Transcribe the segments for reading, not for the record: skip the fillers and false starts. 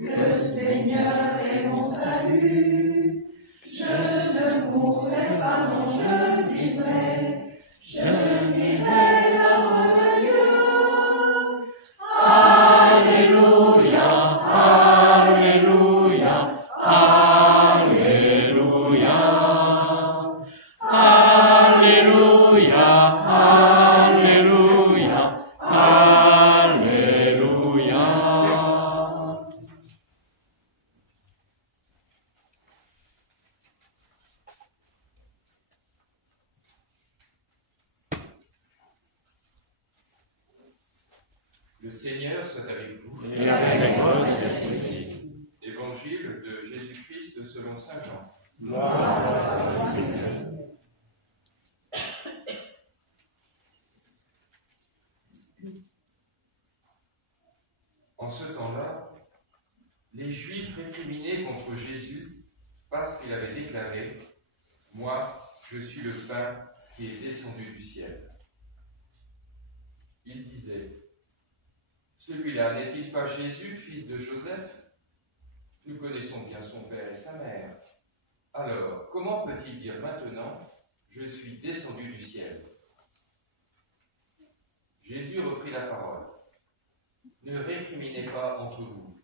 Le Seigneur est mon salut. Je ne mourrai pas, non, je vivrai. Je dirai l'œuvre de Dieu. Alléluia, Alléluia, Alléluia. Alléluia, Alléluia, Alléluia. Le Seigneur soit avec vous. Et avec votre esprit. Évangile de Jésus-Christ selon saint Jean. Gloire à toi, Seigneur. En ce temps-là, les Juifs récriminaient contre Jésus parce qu'il avait déclaré « Moi, je suis le pain qui est descendu du ciel ». Ils disaient « Celui-là n'est-il pas Jésus, fils de Joseph? Nous connaissons bien son père et sa mère. Alors, comment peut-il dire maintenant « Je suis descendu du ciel » Jésus reprit la parole. Ne récriminez pas entre vous.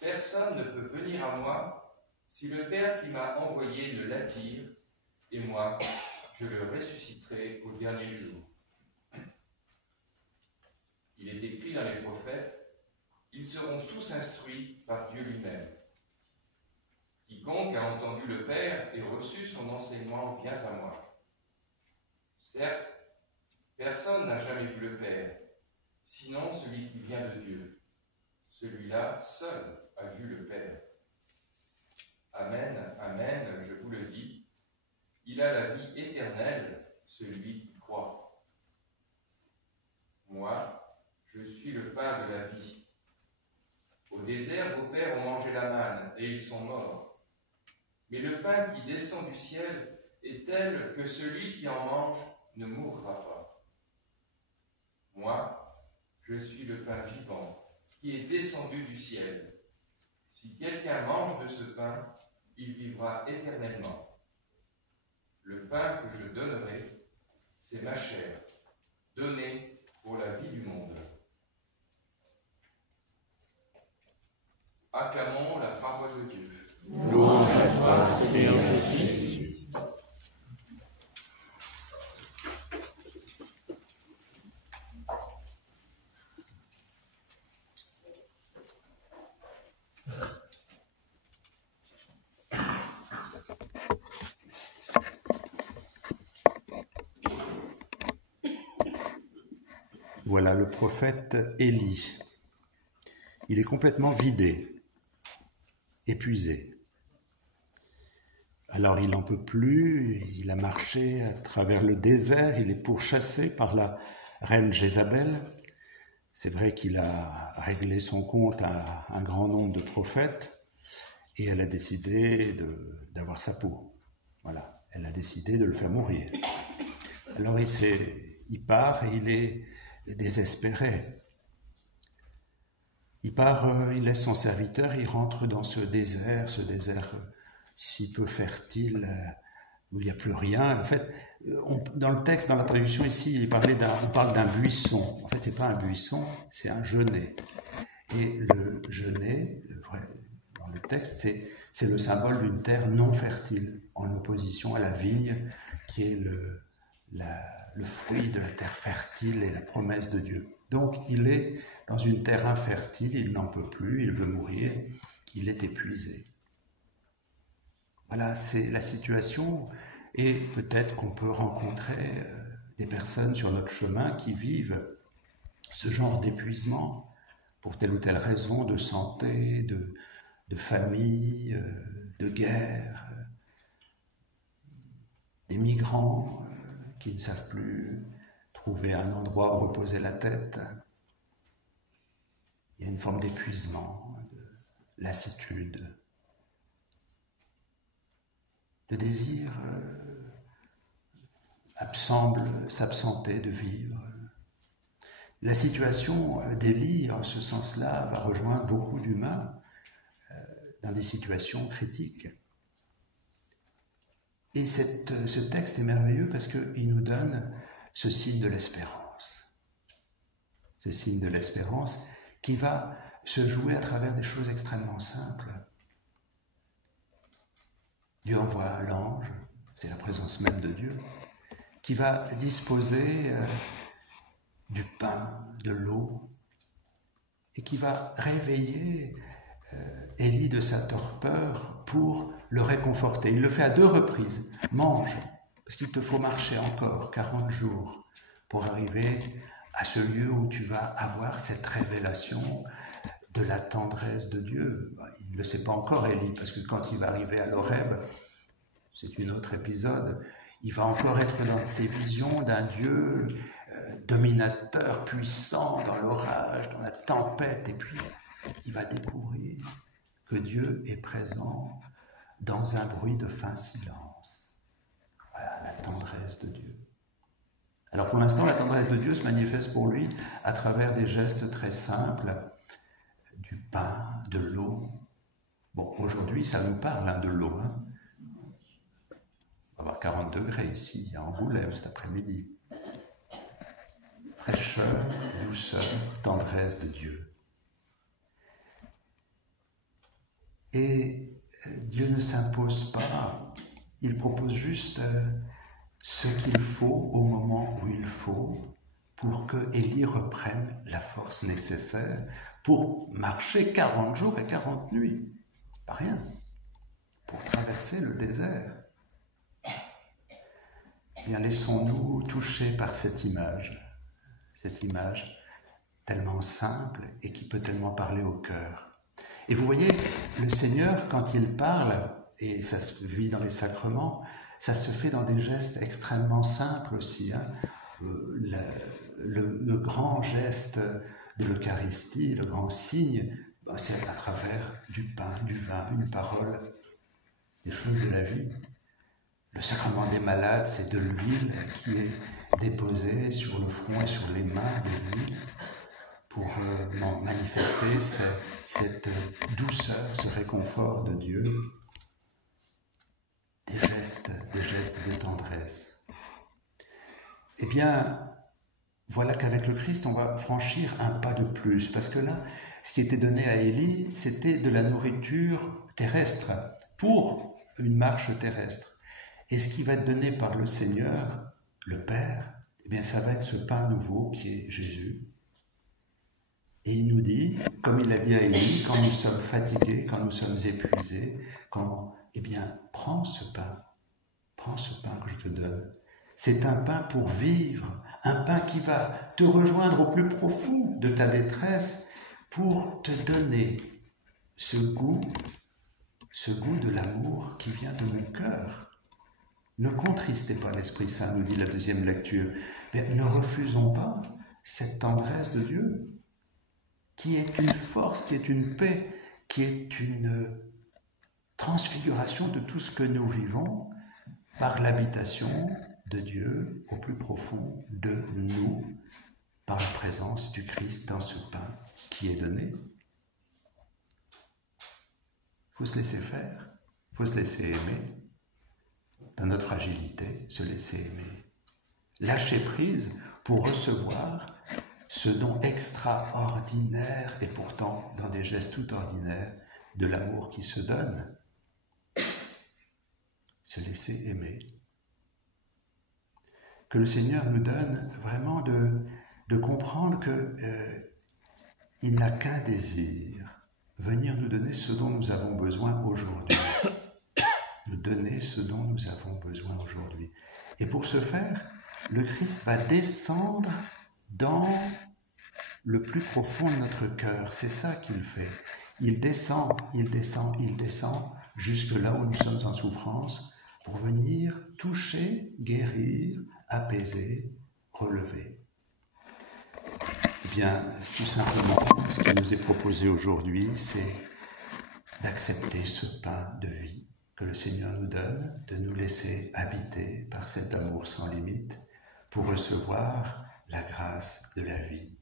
Personne ne peut venir à moi si le Père qui m'a envoyé ne l'attire, et moi, je le ressusciterai au dernier jour. Il est écrit dans les prophètes, ils seront tous instruits par Dieu lui-même. Quiconque a entendu le Père et reçu son enseignement vient à moi. Certes, personne n'a jamais vu le Père, sinon celui qui vient de Dieu. Celui-là seul a vu le Père. Amen, amen, je vous le dis, il a la vie éternelle, celui qui croit. Moi, je suis le pain de la vie. Au désert, vos pères ont mangé la manne, et ils sont morts. Mais le pain qui descend du ciel est tel que celui qui en mange ne mourra pas. Moi, je suis le pain vivant, qui est descendu du ciel. Si quelqu'un mange de ce pain, il vivra éternellement. Le pain que je donnerai, c'est ma chair, donnée pour la vie du monde. Acclamons la parole de Dieu. Louange à toi, Seigneur Jésus. Voilà le prophète Élie. Il est complètement vidé, épuisé. Alors il n'en peut plus, il a marché à travers le désert, il est pourchassé par la reine Jézabel. C'est vrai qu'il a réglé son compte à un grand nombre de prophètes et elle a décidé d'avoir sa peau. Voilà, elle a décidé de le faire mourir. Alors il part et il est désespéré. Il part, il laisse son serviteur, il rentre dans ce désert si peu fertile, où il n'y a plus rien. En fait, dans le texte, dans la traduction ici, on parle d'un buisson. En fait, c'est pas un buisson, c'est un genêt. Et le genêt, dans le texte, c'est le symbole d'une terre non fertile, en opposition à la vigne, qui est le fruit de la terre fertile et la promesse de Dieu. Donc, il est dans une terre infertile, il n'en peut plus, il veut mourir, il est épuisé. Voilà, c'est la situation, et peut-être qu'on peut rencontrer des personnes sur notre chemin qui vivent ce genre d'épuisement pour telle ou telle raison de santé, de famille, de guerre, des migrants qui ne savent plus trouver un endroit où reposer la tête. Il y a une forme d'épuisement, de lassitude, de désir s'absenter de vivre. La situation d'Élie, en ce sens-là, va rejoindre beaucoup d'humains dans des situations critiques. Et ce texte est merveilleux parce qu'il nous donne ce signe de l'espérance. Ce signe de l'espérance qui va se jouer à travers des choses extrêmement simples. Dieu envoie l'ange, c'est la présence même de Dieu, qui va disposer du pain, de l'eau, et qui va réveiller Élie de sa torpeur pour le réconforter. Il le fait à 2 reprises. Mange, parce qu'il te faut marcher encore 40 jours pour arriver à ce lieu où tu vas avoir cette révélation de la tendresse de Dieu. Il ne le sait pas encore, Élie, parce que quand il va arriver à l'Horeb, c'est un autre épisode, il va encore être dans ces visions d'un Dieu dominateur, puissant, dans l'orage, dans la tempête, et puis il va découvrir que Dieu est présent dans un bruit de fin silence. Voilà la tendresse de Dieu. Alors pour l'instant, la tendresse de Dieu se manifeste pour lui à travers des gestes très simples, du pain, de l'eau. Bon, aujourd'hui, ça nous parle de l'eau. On va avoir 40 degrés ici, à Angoulême cet après-midi. Fraîcheur, douceur, tendresse de Dieu. Et Dieu ne s'impose pas, il propose juste ce qu'il faut au moment où il faut pour que Élie reprenne la force nécessaire pour marcher 40 jours et 40 nuits. Pas rien. Pour traverser le désert. Eh bien, laissons-nous toucher par cette image tellement simple et qui peut tellement parler au cœur. Et vous voyez, le Seigneur, quand il parle, et ça se vit dans les sacrements, ça se fait dans des gestes extrêmement simples aussi. Le grand geste de l'Eucharistie, le grand signe, c'est à travers du pain, du vin, une parole, des choses de la vie. Le sacrement des malades, c'est de l'huile qui est déposée sur le front et sur les mains de l'huile pour manifester cette douceur, ce réconfort de Dieu. Des gestes de tendresse. Eh bien, voilà qu'avec le Christ, on va franchir un pas de plus, parce que là, ce qui était donné à Élie, c'était de la nourriture terrestre, pour une marche terrestre. Et ce qui va être donné par le Seigneur, le Père, eh bien, ça va être ce pain nouveau qui est Jésus. Et il nous dit, comme il a dit à Élie, quand nous sommes fatigués, quand nous sommes épuisés, eh bien, prends ce pain que je te donne. C'est un pain pour vivre, un pain qui va te rejoindre au plus profond de ta détresse pour te donner ce goût de l'amour qui vient de mon cœur. Ne contristez pas l'Esprit Saint, nous dit la deuxième lecture. Mais ne refusons pas cette tendresse de Dieu, qui est une force, qui est une paix, qui est une transfiguration de tout ce que nous vivons par l'habitation de Dieu au plus profond de nous, par la présence du Christ dans ce pain qui est donné. Il faut se laisser faire, il faut se laisser aimer, dans notre fragilité, se laisser aimer. Lâcher prise pour recevoir ce don extraordinaire et pourtant dans des gestes tout ordinaires de l'amour qui se donne. Se laisser aimer. Que le Seigneur nous donne vraiment de comprendre qu'il n'a qu'un désir, venir nous donner ce dont nous avons besoin aujourd'hui. Nous donner ce dont nous avons besoin aujourd'hui. Et pour ce faire, le Christ va descendre dans le plus profond de notre cœur. C'est ça qu'il fait. Il descend jusque là où nous sommes en souffrance pour venir toucher, guérir, apaiser, relever. Eh bien, tout simplement, ce qui nous est proposé aujourd'hui, c'est d'accepter ce pain de vie que le Seigneur nous donne, de nous laisser habiter par cet amour sans limite pour recevoir la grâce de la vie.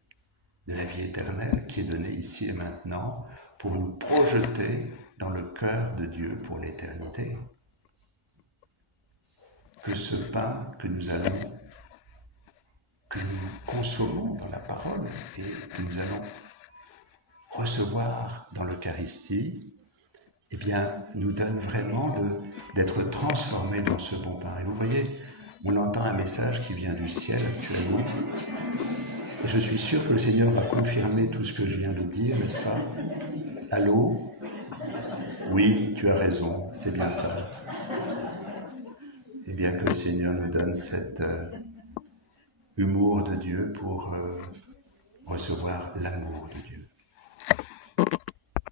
de la vie éternelle qui est donnée ici et maintenant pour nous projeter dans le cœur de Dieu pour l'éternité. Que ce pain que nous consommons dans la parole et que nous allons recevoir dans l'Eucharistie, eh bien, nous donne vraiment d'être transformés dans ce bon pain. Et vous voyez, on entend un message qui vient du ciel actuellement, et je suis sûr que le Seigneur va confirmer tout ce que je viens de dire, n'est-ce pas? Allô? Oui, tu as raison, c'est bien ça. Eh bien, que le Seigneur nous donne cet humour de Dieu pour recevoir l'amour de Dieu.